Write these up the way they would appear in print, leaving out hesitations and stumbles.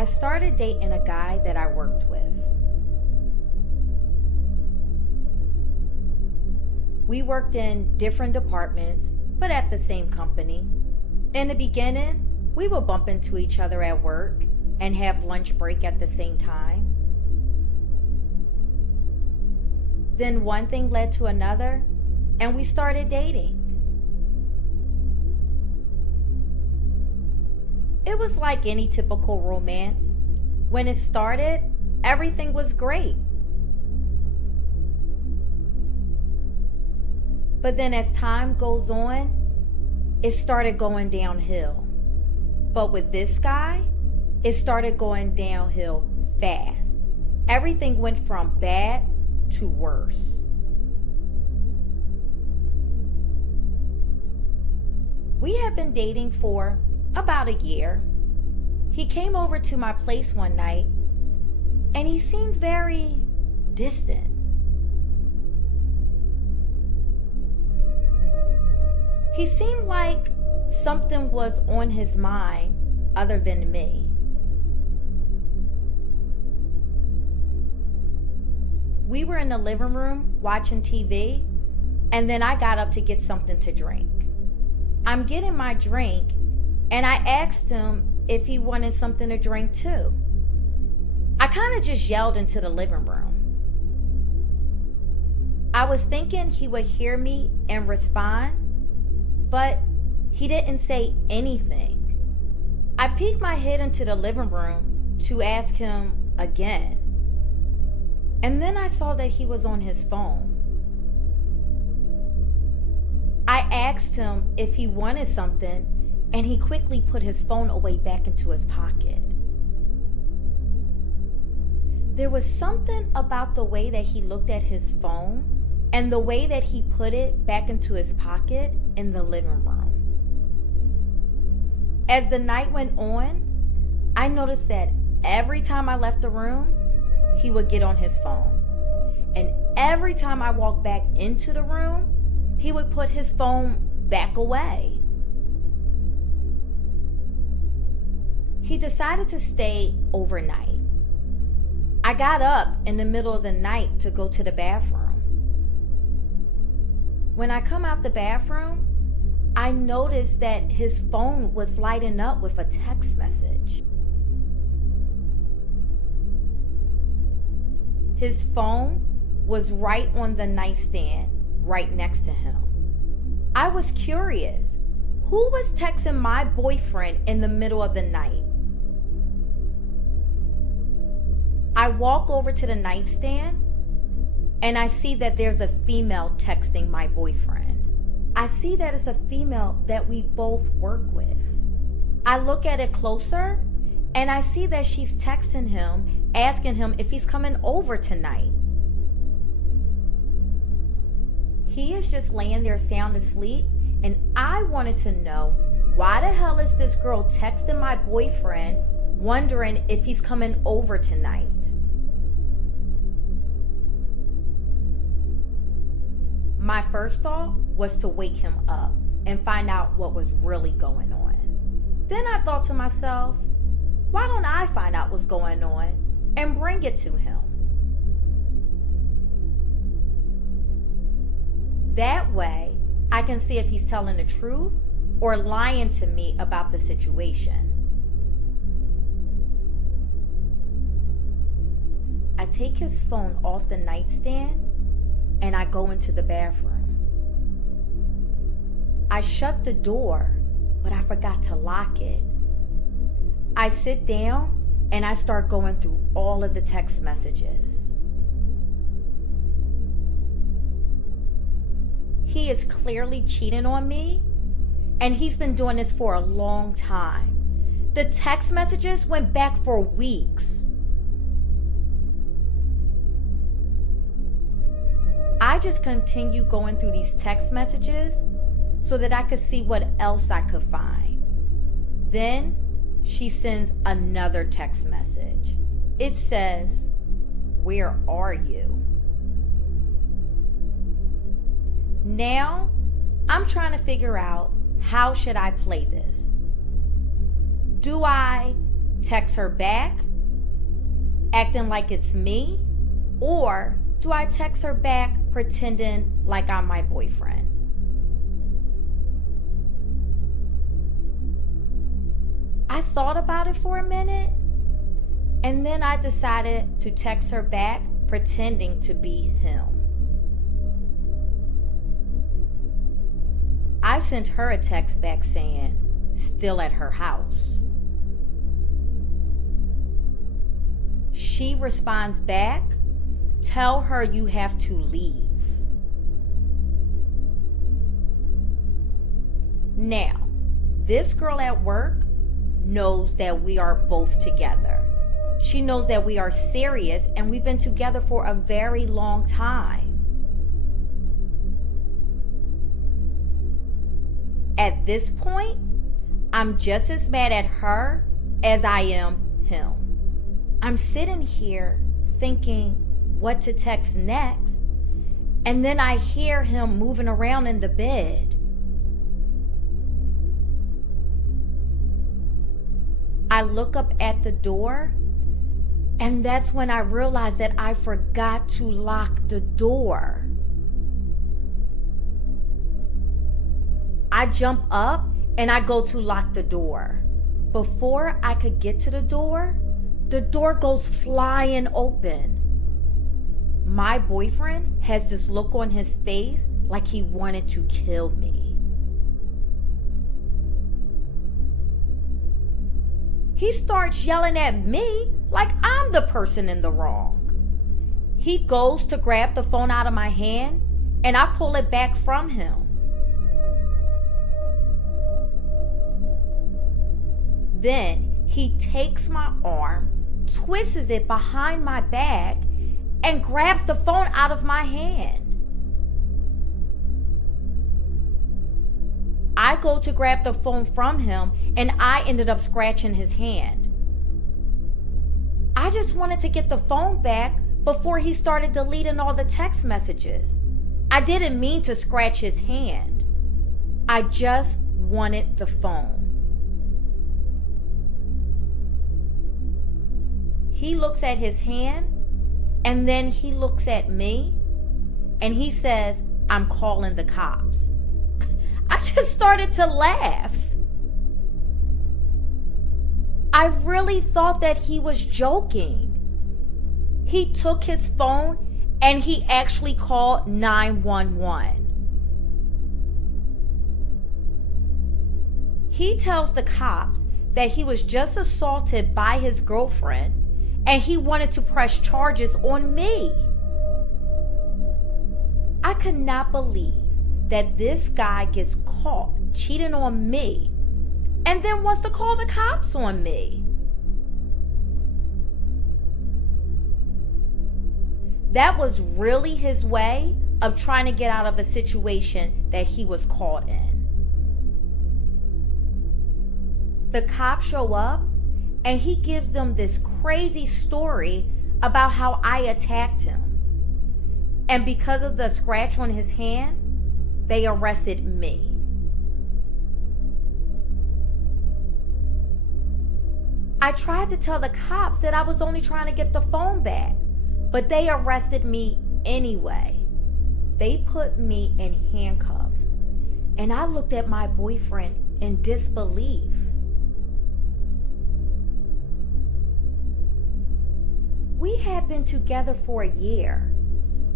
I started dating a guy that I worked with. We worked in different departments, but at the same company. In the beginning, we would bump into each other at work and have lunch break at the same time. Then one thing led to another, and we started dating. It was like any typical romance. When it started, everything was great. But then as time goes on, it started going downhill. But with this guy, it started going downhill fast. Everything went from bad to worse. We had been dating for about a year. He came over to my place one night, and he seemed very distant. He seemed like something was on his mind other than me. We were in the living room watching TV, and then I got up to get something to drink. I'm getting my drink, and I asked him if he wanted something to drink too. I kind of just yelled into the living room. I was thinking he would hear me and respond, but he didn't say anything. I peeked my head into the living room to ask him again, and then I saw that he was on his phone. I asked him if he wanted something, and he quickly put his phone away back into his pocket. There was something about the way that he looked at his phone and the way that he put it back into his pocket in the living room. As the night went on, I noticed that every time I left the room, he would get on his phone. And every time I walked back into the room, he would put his phone back away. He decided to stay overnight. I got up in the middle of the night to go to the bathroom. When I come out the bathroom, I noticed that his phone was lighting up with a text message. His phone was right on the nightstand, right next to him. I was curious. Who was texting my boyfriend in the middle of the night? I walk over to the nightstand, and I see that there's a female texting my boyfriend. I see that it's a female that we both work with. I look at it closer, and I see that she's texting him, asking him if he's coming over tonight. He is just laying there sound asleep, and I wanted to know, why the hell is this girl texting my boyfriend, wondering if he's coming over tonight? My first thought was to wake him up and find out what was really going on. Then I thought to myself, why don't I find out what's going on and bring it to him? That way, I can see if he's telling the truth or lying to me about the situation. I take his phone off the nightstand and I go into the bathroom. I shut the door, but I forgot to lock it. I sit down and I start going through all of the text messages. He is clearly cheating on me, and he's been doing this for a long time. The text messages went back for weeks. I just continue going through these text messages so that I could see what else I could find. Then she sends another text message. It says, "Where are you?" Now, I'm trying to figure out, how should I play this? Do I text her back, acting like it's me? Or do I text her back pretending like I'm my boyfriend? I thought about it for a minute, and then I decided to text her back pretending to be him. I sent her a text back saying, "Still at her house." She responds back, "Tell her you have to leave." Now, this girl at work knows that we are both together. She knows that we are serious and we've been together for a very long time. At this point, I'm just as mad at her as I am him. I'm sitting here thinking what to text next, and then I hear him moving around in the bed. I look up at the door, and that's when I realize that I forgot to lock the door. I jump up and I go to lock the door. Before I could get to the door goes flying open. My boyfriend has this look on his face like he wanted to kill me. He starts yelling at me like I'm the person in the wrong. He goes to grab the phone out of my hand and I pull it back from him. Then he takes my arm, twists it behind my back, and grabs the phone out of my hand. I go to grab the phone from him and I ended up scratching his hand. I just wanted to get the phone back before he started deleting all the text messages. I didn't mean to scratch his hand. I just wanted the phone. He looks at his hand and then he looks at me and he says, "I'm calling the cops." I just started to laugh. I really thought that he was joking. He took his phone and he actually called 911. He tells the cops that he was just assaulted by his girlfriend and he wanted to press charges on me. I could not believe that this guy gets caught cheating on me and then wants to call the cops on me. That was really his way of trying to get out of a situation that he was caught in. The cops show up and he gives them this crazy story about how I attacked him. And because of the scratch on his hand, they arrested me. I tried to tell the cops that I was only trying to get the phone back, but they arrested me anyway. They put me in handcuffs, and I looked at my boyfriend in disbelief. We had been together for a year.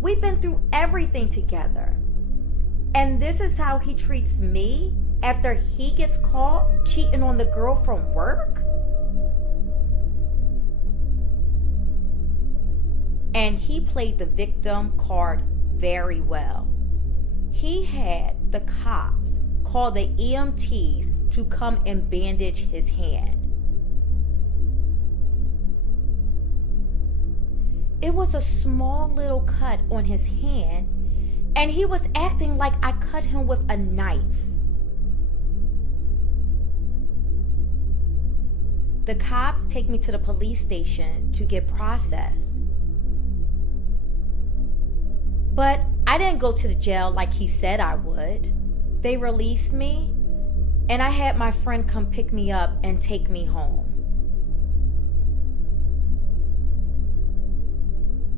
We've been through everything together. And this is how he treats me after he gets caught cheating on the girl from work? And he played the victim card very well. He had the cops call the EMTs to come and bandage his hand. It was a small little cut on his hand, and he was acting like I cut him with a knife. The cops take me to the police station to get processed. But I didn't go to the jail like he said I would. They released me, and I had my friend come pick me up and take me home.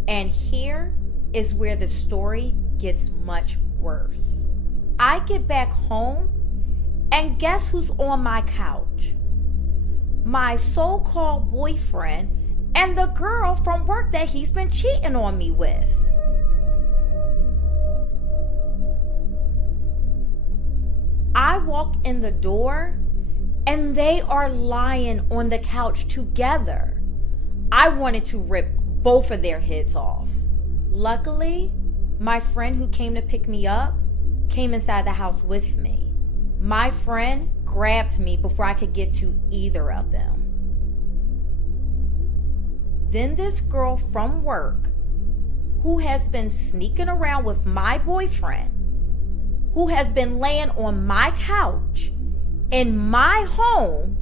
And here is where the story gets much worse. I get back home, and guess who's on my couch? My so-called boyfriend and the girl from work that he's been cheating on me with. I walk in the door, and they are lying on the couch together. I wanted to rip both of their heads off. Luckily, my friend who came to pick me up came inside the house with me. My friend grabbed me before I could get to either of them. Then this girl from work, who has been sneaking around with my boyfriend, who has been laying on my couch in my home,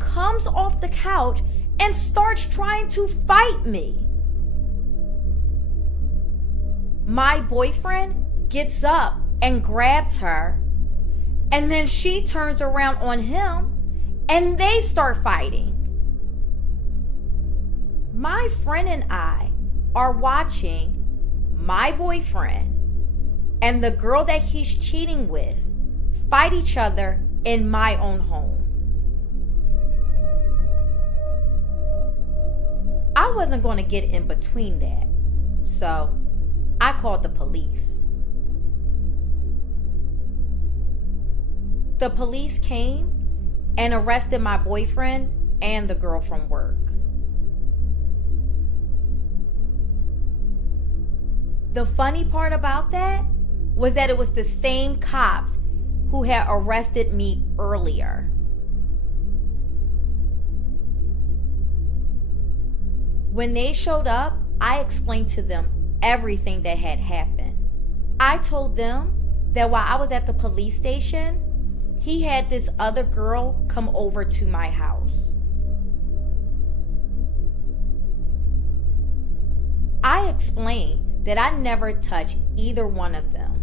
comes off the couch and starts trying to fight me. My boyfriend gets up and grabs her, and then she turns around on him and they start fighting. My friend and I are watching my boyfriend and the girl that he's cheating with fight each other in my own home. I wasn't going to get in between that, so I called the police. The police came and arrested my boyfriend and the girl from work. The funny part about that was that it was the same cops who had arrested me earlier. When they showed up, I explained to them everything that had happened. I told them that while I was at the police station, he had this other girl come over to my house. I explained that I never touched either one of them.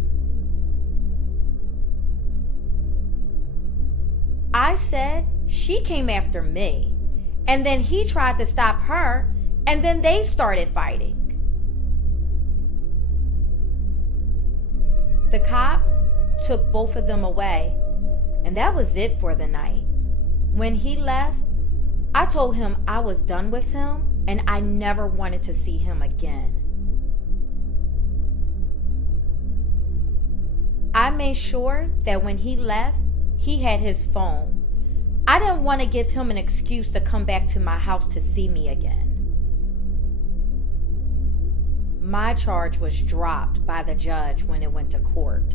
I said she came after me, and then he tried to stop her, and then they started fighting. The cops took both of them away, and that was it for the night. When he left, I told him I was done with him and I never wanted to see him again. I made sure that when he left, he had his phone. I didn't want to give him an excuse to come back to my house to see me again. My charge was dropped by the judge when it went to court.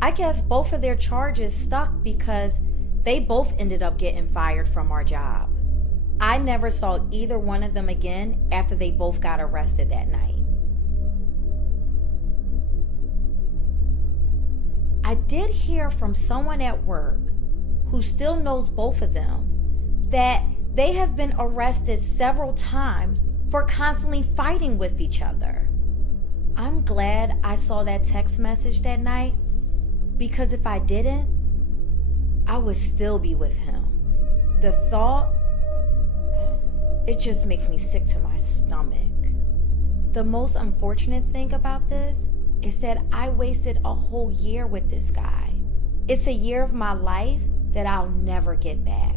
I guess both of their charges stuck because they both ended up getting fired from our job. I never saw either one of them again after they both got arrested that night. I did hear from someone at work who still knows both of them that they have been arrested several times for constantly fighting with each other. I'm glad I saw that text message that night, because if I didn't, I would still be with him. The thought, it just makes me sick to my stomach. The most unfortunate thing about this is that I wasted a whole year with this guy. It's a year of my life that I'll never get back.